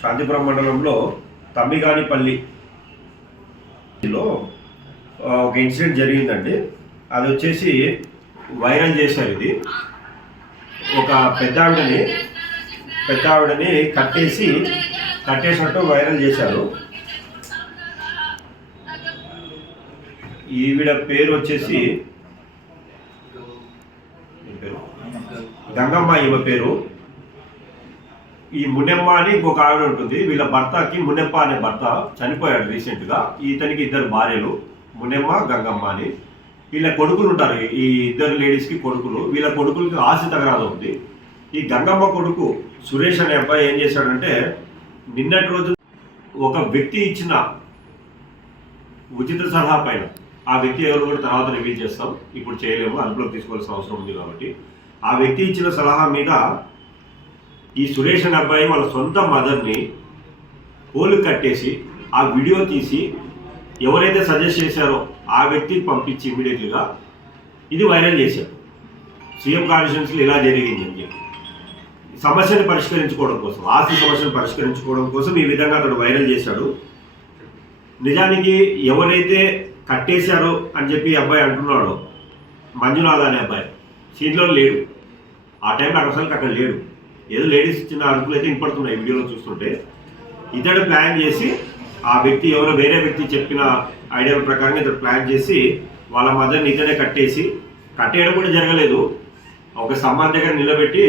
శాంతిపురం మండలంలో తమ్మిగానిపల్లి ఒక ఇన్సిడెంట్ జరిగిందండి అది వచ్చేసి వైరల్ చేశారు ఇది ఒక పెద్ద ఆవిడని పెద్ద ఆవిడని కట్టేసి కట్టేసినట్టు వైరల్ చేశారు ఈవిడ పేరు వచ్చేసి గంగమ్మ ఈమె పేరు ఈ మునెమ్మ అని ఇంకొక ఆవిడ ఉంటుంది వీళ్ళ భర్తకి మునెప్ప అనే భర్త చనిపోయాడు రీసెంట్గా ఇతనికి ఇద్దరు భార్యలు మునెమ్మ గంగమ్మ అని వీళ్ళ కొడుకులు ఉంటారు ఈ ఇద్దరు లేడీస్కి కొడుకులు వీళ్ళ కొడుకులకి ఆశ తగరాదు ఉంది ఈ గంగమ్మ కొడుకు సురేష్ అనే అబ్బాయి ఏం చేశాడంటే నిన్నటి రోజు ఒక వ్యక్తి ఇచ్చిన ఉచిత సలహా పైన ఆ వ్యక్తి ఎవరు కూడా తర్వాత రివీల్ చేస్తాం ఇప్పుడు చేయలేము అదుపులోకి తీసుకోవాల్సిన అవసరం ఉంది కాబట్టి ఆ వ్యక్తి ఇచ్చిన సలహా మీద ఈ సురేష్ అనే అబ్బాయి వాళ్ళ సొంత మదర్ని పోలు కట్టేసి ఆ వీడియో తీసి ఎవరైతే సజెస్ట్ చేశారో ఆ వ్యక్తికి పంపించి ఇమీడియట్గా ఇది వైరల్ చేశారు సీఎం కాన్ఫరెన్స్లో ఇలా జరిగింది అని చెప్పి సమస్యను పరిష్కరించుకోవడం కోసం ఆస్తి సమస్యను పరిష్కరించుకోవడం కోసం ఈ విధంగా అతడు వైరల్ చేశాడు నిజానికి ఎవరైతే కట్టేశారో అని చెప్పి అబ్బాయి అంటున్నాడో మంజునాథ్ అనే అబ్బాయి సీట్లో లేడు ఆ టైంలో అసలు అక్కడ లేడు ఏదో లేడీస్ చిన్న అరుపులు అయితే వినపడుతున్నాయి వీడియోలో చూస్తుంటే ఇతడు ప్లాన్ చేసి ఆ వ్యక్తి ఎవరో వేరే వ్యక్తి చెప్పిన ఐడియాల ప్రకారం ఇతడు ప్లాన్ చేసి వాళ్ళ మదర్ని ఇతనే కట్టేసి కట్టేయడం కూడా జరగలేదు ఒక సంబంధ దగ్గర నిలబెట్టి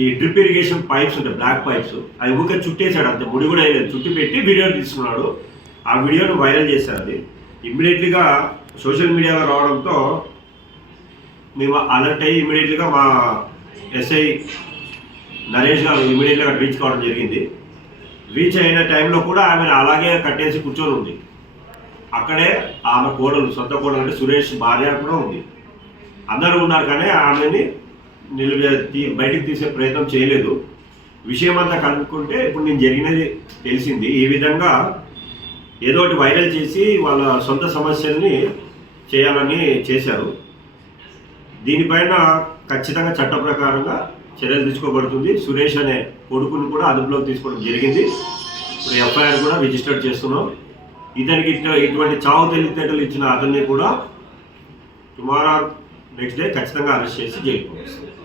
ఈ డ్రిప్ ఇరిగేషన్ పైప్స్ ఉంటాయి బ్లాక్ పైప్స్ అది ఊరికే చుట్టేశాడు అంత ముడి కూడా అయ్యలేదు చుట్టి పెట్టి వీడియోలు తీసుకున్నాడు ఆ వీడియోను వైరల్ చేశారు అది ఇమ్మీడియట్లీగా సోషల్ మీడియాలో రావడంతో మేము అలర్ట్ అయ్యి ఇమ్మీడియట్లీగా మా ఎస్ఐ నరేష్ గారు ఇమీడియట్గా రీచ్ కావడం జరిగింది రీచ్ అయిన టైంలో కూడా ఆమెను అలాగే కట్టేసి కూర్చొని ఉంది అక్కడే ఆమె కోడలు సొంత కోడలు అంటే సురేష్ భార్య కూడా ఉంది అందరూ ఉన్నారు కానీ ఆమెని నిలిపే బయటికి తీసే ప్రయత్నం చేయలేదు విషయం అంతా కనుక్కుంటే ఇప్పుడు నేను జరిగినది తెలిసింది ఈ విధంగా ఏదో ఒకటి వైరల్ చేసి వాళ్ళ సొంత సమస్యల్ని చేయాలని చేశారు దీనిపైన ఖచ్చితంగా చట్ట ప్రకారంగా చర్యలు తీసుకోబడుతుంది సురేష్ అనే కొడుకుని కూడా అదుపులోకి తీసుకోవడం జరిగింది ఇప్పుడు ఎఫ్ఐఆర్ కూడా రిజిస్టర్ చేస్తున్నాం ఇతనికి ఇటువంటి చావు తెలివితేటలు ఇచ్చిన అతన్ని కూడా టుమారో నెక్స్ట్ డే ఖచ్చితంగా అరెస్ట్ చేసి జైలు పంపిస్తుంది